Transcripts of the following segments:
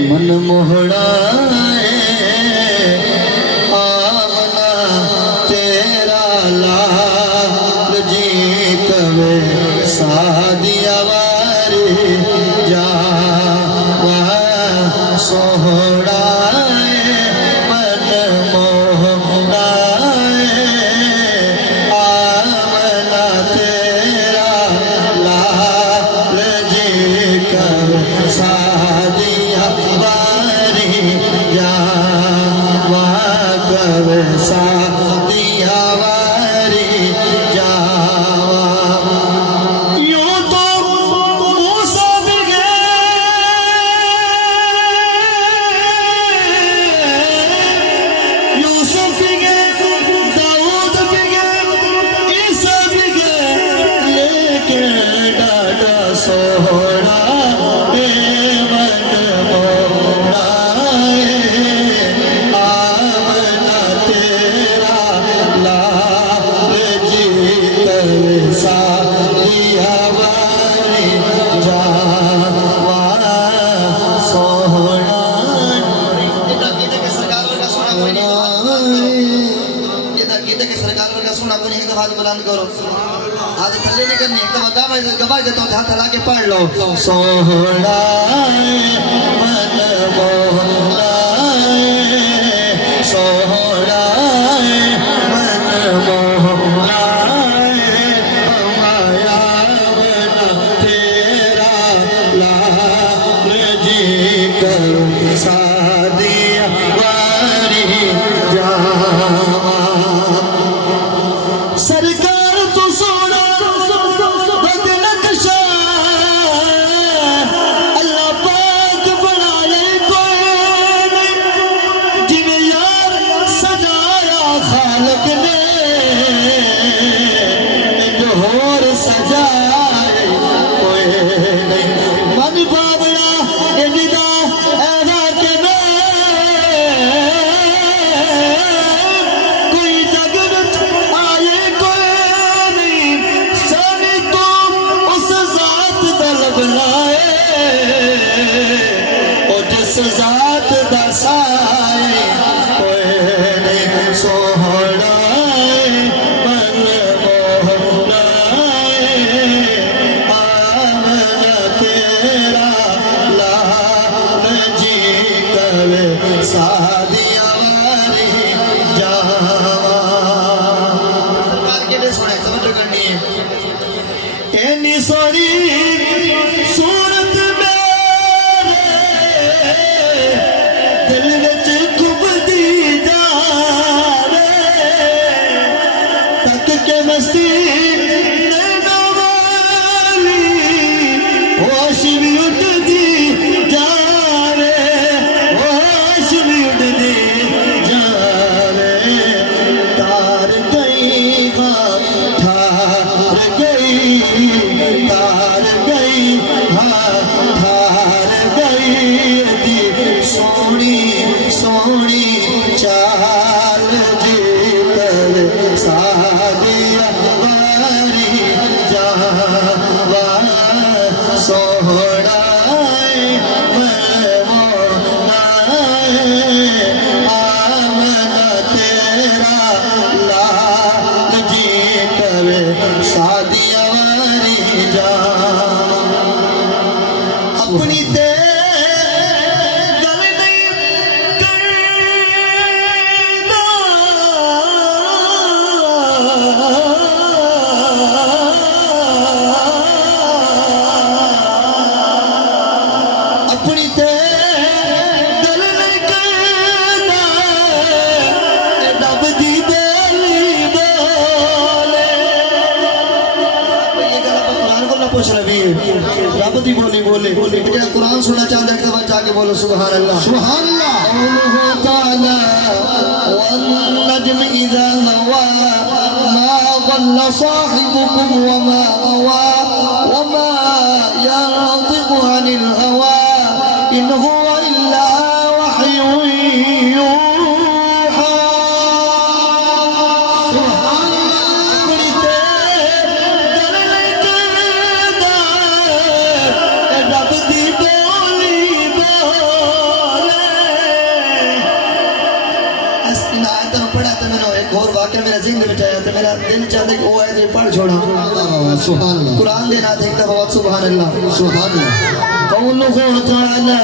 من موہڑا آمنا تیرا لال جی کوے سادیا واری جاوا سوہڑا من موہڑا آمنا تیرا لال جی کوے سادیا واری جاوا کوے سادیا واری جاوا یوں تو موسیٰ بھی گئے یوسف بھی گئے داؤد بھی گئے عیسیٰ بھی گئے لیکن ڈاڈا سوہڑا بلند کرو آج تھلے نہیں کرنی ایک دفعہ گواہ دیتا ہوں ہاتھ ہلا کے پڑھ لو سوہڑا من موہڑا سوہڑا من موہڑا مایا بنا تیرا لال جی کر سادیا واری جاوا سرکار تو سونا بد نقشہ اللہ پاک بنائے کوئی نہیں جنہیں یار سجایا خالق نے جو اور سجائے کوئی نہیں من بابڑا ندا ایوہ کے میں کوئی جگت آئے ذات دسائے کوئی نہیں سوہڑا من موہڑا آمنا تیرا لال جی کوے سادیا واری جاوا سرکار کے لئے سونا ہے سمجھو کرنی ہے اینی سوڑی صورت دل وچ کھبدی جاوے تک کے مستی نینا والی ہوش بھی اٹھدی جاوے ہوش بھی اٹھدی جاوے تار گئی ہاں تھار گئی تار گئی ہاں تھار گئی سونی سونی چال جی کر سادیا واری جاوا سوہڑا من موہڑا آمنا تیرا لال جی کر سادیا واری جاوا اپنی رب دی بولی بولے جہاں قرآن سننا چاہتا ہے کہ چاہ کے بولو سبحان اللہ سبحان اللہ قوله تعالی والنجم اذا هوا ما ضل صاحبكم وما غوى وما ينطق عن الهوى ان هو الا وحي يوحى سبحان رب دی بولی بول تو میرا دل چاہتا ہے کہ وہ آیت پڑھ چھوڑا سبحان اللہ قرآن دینا تھا ایک دفعہ سبحان اللہ سبحان اللہ قوله تعالى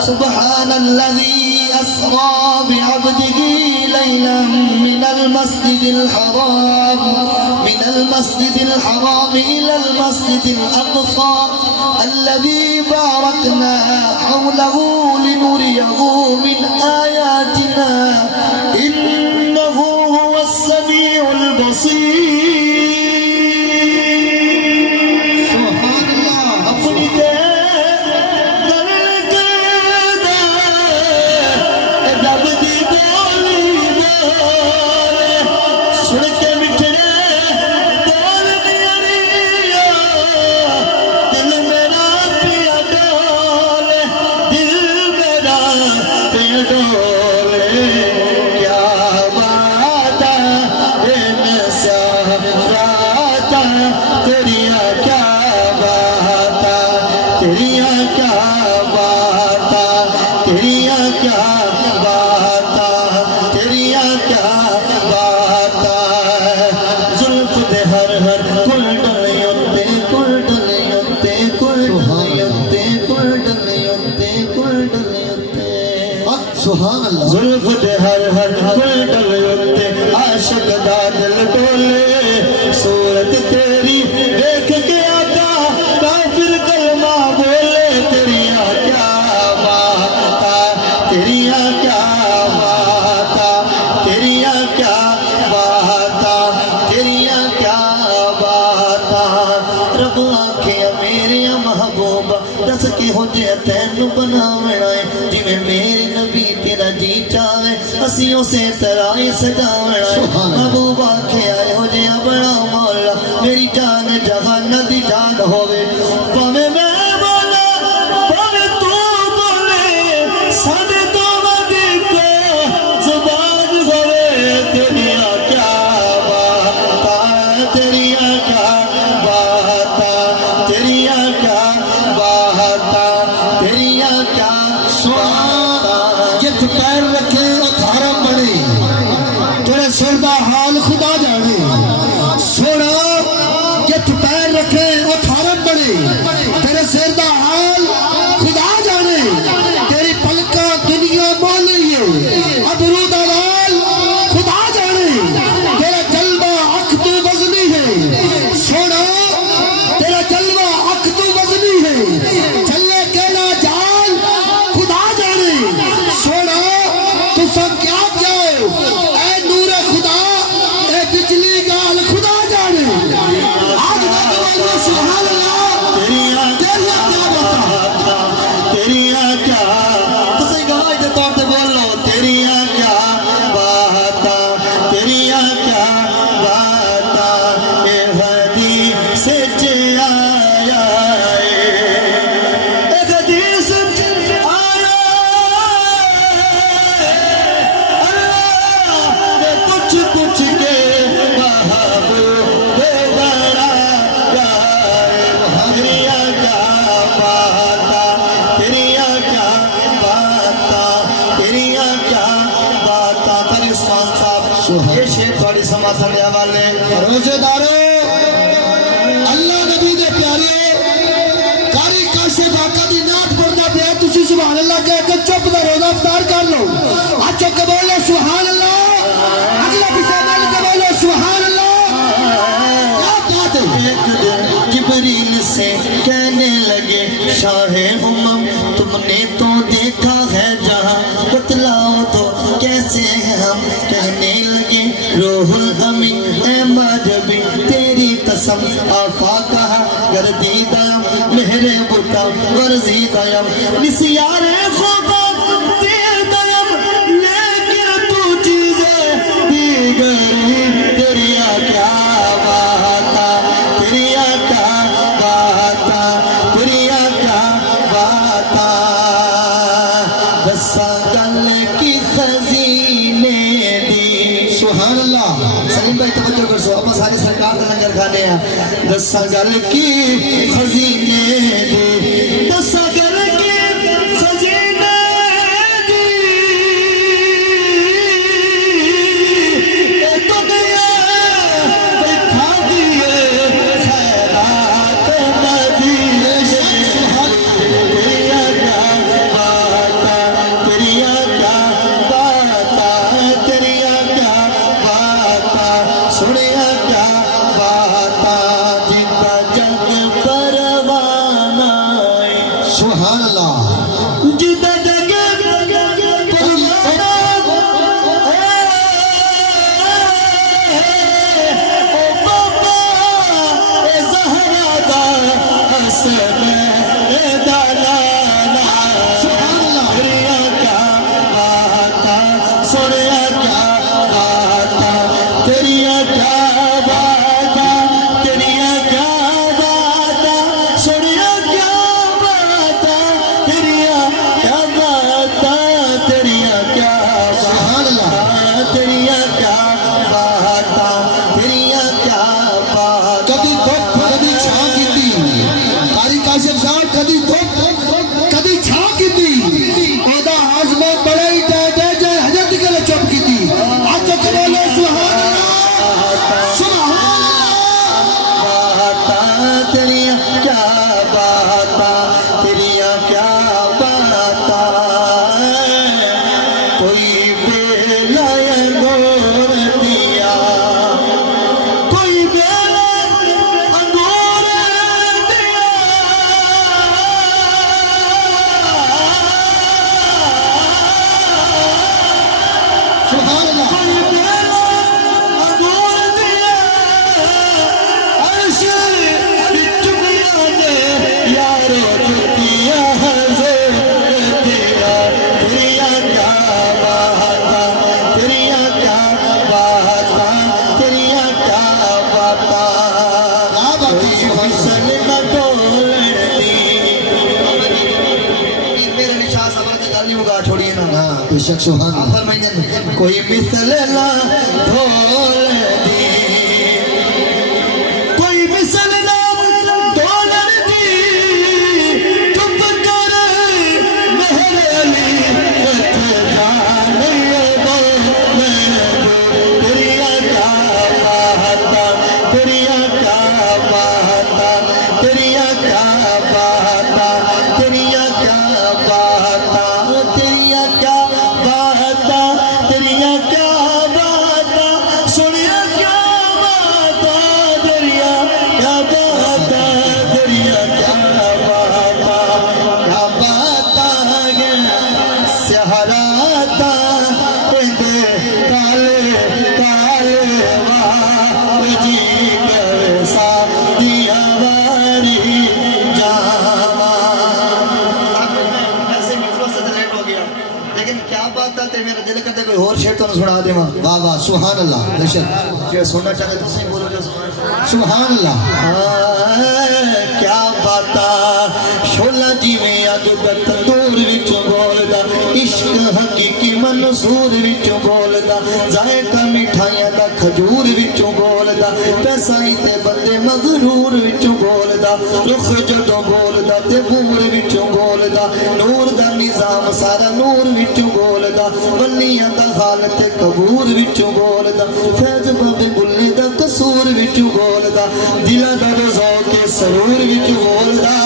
سبحان الذي أسرى بعبده ليلا من المسجد الحرام إلى المسجد الأقصى الذي باركنا حوله لنريه من آياتنا إنه هو السميع البصير سبحان اللہ زلف دے ہر ہر کل ڈلے عاشق دا دل ڈولے صورت تیری دیکھ کے آقا کافر کلمہ بولے تیریاں کیا باتا تیریاں کیا باتا تیریاں کیا باتا تیریاں کیا باتا رب آنکھیں میرے محبوبہ دس کی ہو جے تین بناونا ہے جی میں میرے نبی تیرا جی چاہے اسیوں سے ترائی سجاونا محبوب آنکھیں آئے ہو جے بڑا مولا میری جان جہان دی جان ہوئے پاوے میں بولا پاوے تو بولے سانے تو مدی کو زبان ہوئے تیریاں کیا باتا تیریاں کیا باتا تیریاں کیا باتا تیریاں کیا جت پیر رکھے اتھارم بڑے تیرے سر دا حال خدا جانے سونا جت پیر رکھے اتھارم بڑے تیرے سر دا حال خدا جانے تیری پلکا دنیا مولئی ہے ابرو دا لال خدا جانے تیرا جلوہ اک تو وزنی ہے سونا تیرا جلوہ اک تو وزنی ہے چلے کیلا جال خدا جانے سونا تو سب کیا جاؤ اے نور خدا اے بجلی گال خدا جانے آج بات سبحان اللہ تیریاں کیا باتا تیریاں کیا تسے گواہ دے طور تے بولو تیریاں کیا باتا تیریاں کیا باتا اے حدیث سے آیا اے حدیث آیا اللہ نے کچھ کچھ کے محبوب بڑا گائے تیریاں کیا باتا تیریاں کیا باتا تیریاں کیا باتا پر عثمان صاحب یہ شیخ تھوڑی سماعت دے حوالے روزے دارو اللہ نبی دے پیارے کاری کاشف آقا دی نعت پڑھنا پیا تسی سبحان اللہ کہہ کے چپ دا روزہ افطار کر لو آج چک کے بولو سبحان اللہ اگلا پیچھے مل کے بولو سبحان اللہ کیا بات ہے ایک دن جبریل سے کہنے لگے شاہ امم تم نے تو دیکھا ہے جہاں بتلاؤ تو کیسے ہیں ہم کہنے لگے روح الامین اے مجھبی تیری قسم آفاقہ گردیدہ مہر بتا ورزیدہ نسیار خدا دیدہ لیکن تو چیزیں دیگری تیریاں کیا باتا تیریاں کیا باتا تیریاں کیا باتا دسا گل کی خزینے دی سبحان اللہ سلیم بھائی توجہ کر سو اپنا ساری سرکار کا لنگر کھانے ہیں دسا گل کی خزینے دی دسا گل کی خزینے دی اے دنیا کیا باتاں تیریاں کیا باتاں تیریاں کیا باتاں تیریاں کیا باتاں کدی دھوپ کدی چھاں کیتی قاری کاشف صاحب کدی دھوپ کدی چھاں کیتی اودا ہاضمہ بڑا ہی ٹائٹ ہے جو حجت کے لئے چپ کیتی آج کے بولے سبحان اللہ سبحان اللہ باتاں تیریاں کیا باتاں تیریاں کیا باتاں کوئی بیلا انگور دیا کوئی بیلا انگور دیا سبحان اللہ کوئی بیلا انگور دیا عرش وچ دیا دے یارو جتیاں حضور دیا تیریاں کیا باتاں تیریاں کیا باتاں تیریاں کیا باتاں کیا باتیں سبحان حسن نہ ڈولن دی میرے نشاہ صبر تے گل نہیں ہوگا چھوڑیے نا ہاں بے شک سبحان اللہ آخر میں کوئی مثل نہ ڈھول دی کوئی مثل نہ ڈولن دی چپ کر مہر علی اتھ جان بول تیریاں کیا باتاں تیریاں کیا باتاں تیریاں کیا باتاں تیریاں کیا باتاں تیریاں کیا باتاں تیریاں کیا باتاں سنیا کیا باتاں تیریاں کیا باتاں تیریاں کیا باتاں سہراتا اندے کالے کالے وار جی کیسا دیا واری جاوا ایسے متروں سے لیٹ ہو گیا لیکن کیا بات ہے میرا دل کرتا ہے کوئی اور شعر تو سنا دے ماں واہ واہ سبحان اللہ بے شک جو سننا چاہتے تو صحیح بولو جو سبحان اللہ کیا باتا شولا جی میں اگ تندور وچ بولدا عشق حقیقی منصور وچ بولدا ذائقہ مٹھائیاں دا کھجور وچ بولدا پیسہ ہی تے بندے مغرور وچ بولدا رخ جدوں بولدا تے بور وچ بولدا نور دا نظام سارا نور وچ بولدا ولیاں دا حال تے قبور وچ بولدا فیض بابے بلے دا قصور وچ بولدا دلاں دا ذوق کے سرور وچ بولدا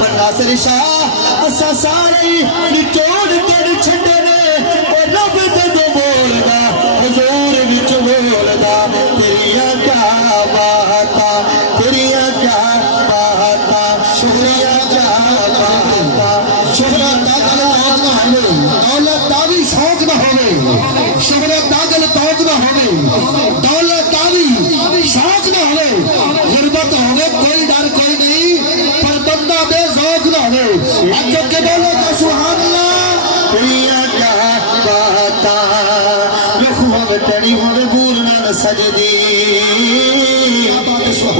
پر ناصر شاہ اسا سارے نچوڑ کے چھڈنے او رب جدوں بولدا حضور وچ بولدا تیریاں کیا باتاں تیریاں کیا باتاں شکریہ کیا باتاں شہرت دا گل توق نہ ہوے دولت دا بھی شوق نہ ہوے شہرت دا گل توق نہ ہوے دولت دا بھی شوق نہ ہوے غربت ہوے کوئی ڈر کوئی نہیں پر بندہ بے ذوق نہ ہوے اج کے دولت سبحان اللہ تیریاں کیا باتاں رخ ہوے تیری ہوے بور نال سجدی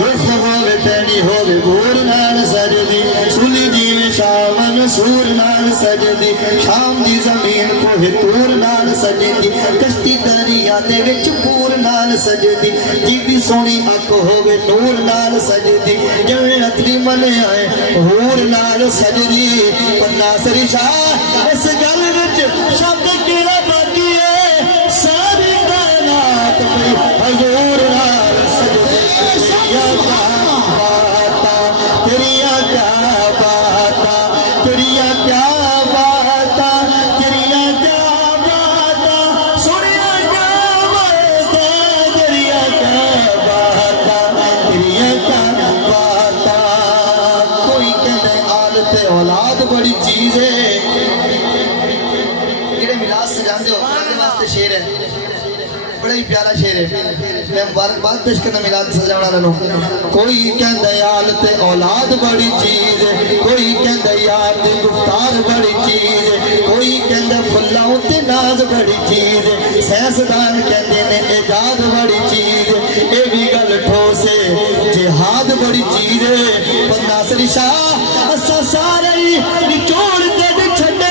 رخ ہوے تیری ہوے بور نال سجدی سنی جی شام منصور نال سجدی شام دی زمین کوہ تور نال سجدی کشتی دریا دے وچ پور نال سجدی جی بھی سونی اک ہوے نور نال سجدی جنت دی من آئے حور نال سجدی پر ناصر شاہ اس گل وچ شک کیڑا باقی ہے ساری کائنات پہ حضور نال سجدی تیریاں کیا باتاں تیریاں کیا باتاں تیریاں کیا باتاں سنیا کیا باتاں تیریاں کیا باتاں تیریاں کیا باتاں کوئی کہنے آل تے اولاد بڑی چیز ہے جڑے میلاد سجاندے ہو میرے واسطے شعر ہے بڑا ہی پیارا شعر ہے میں مبارکباد پیش کرنا میلاد سجاونا رہنوں کوئی کہندا یار تے اولاد بڑی چیز ہے کوئی کہندا یار تے گفتار بڑی چیز ہے کوئی کہندا پھلاں تے ناز بڑی چیز ہے سائنسدان کہندے نے ایجاد بڑی چیز ہے اے بھی گل ٹھوس ہے جہاد بڑی چیز ہے پر ناصر شاہ اسا سارے نچوڑ کے چھڈے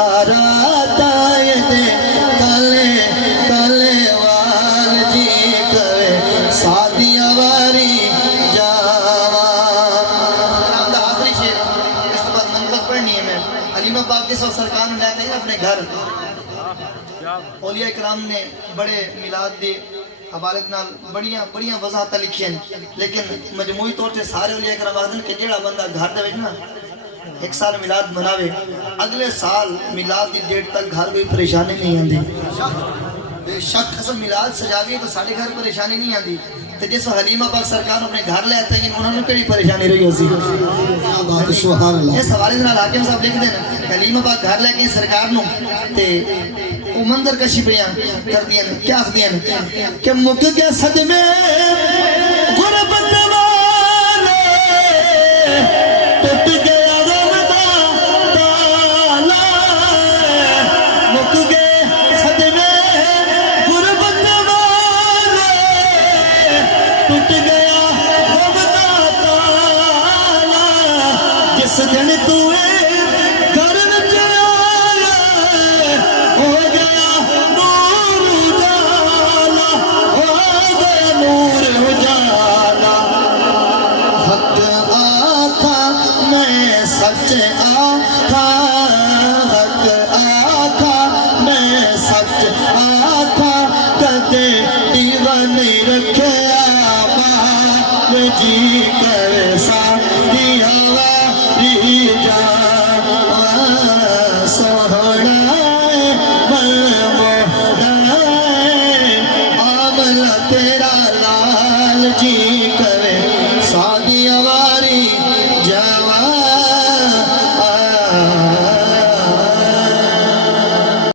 بارات آئے دے کلے کلے وال جی کرے سادیاں واری جاوان کلام دا آخری شیر اس کے بعد منقبت پڑھنی ہے میں حلیمہ پاک کے سو سرکار نے لے اپنے گھر اولیاء اکرام نے بڑے میلاد دے حوالے نال بڑیاں وضاحتاں لکھی ہیں لیکن مجموعی طور سے سارے اولیاء اکرام آخدن کہ جیڑا بندہ گھر دے وچ نا ایک سال میلاد مناوے اگلے سال میلاد دی ڈیٹ تک گھر کوئی پریشانی نہیں آندی بے شک اصل میلاد سجا گئی تو سارے گھر پریشانی نہیں آندی تو جس حلیمہ پاک سرکار اپنے گھر لے آتے ہیں انہوں نے کڑی پریشانی رہی ہو سی سبحان اللہ اس حوالے نال حاکم صاحب لکھ دیں حلیمہ پاک گھر لے کے سرکار نو تے وہ منظر کشی بیان کر دیا کیا آخ دیا کہ مک گیا صدمے غربت والے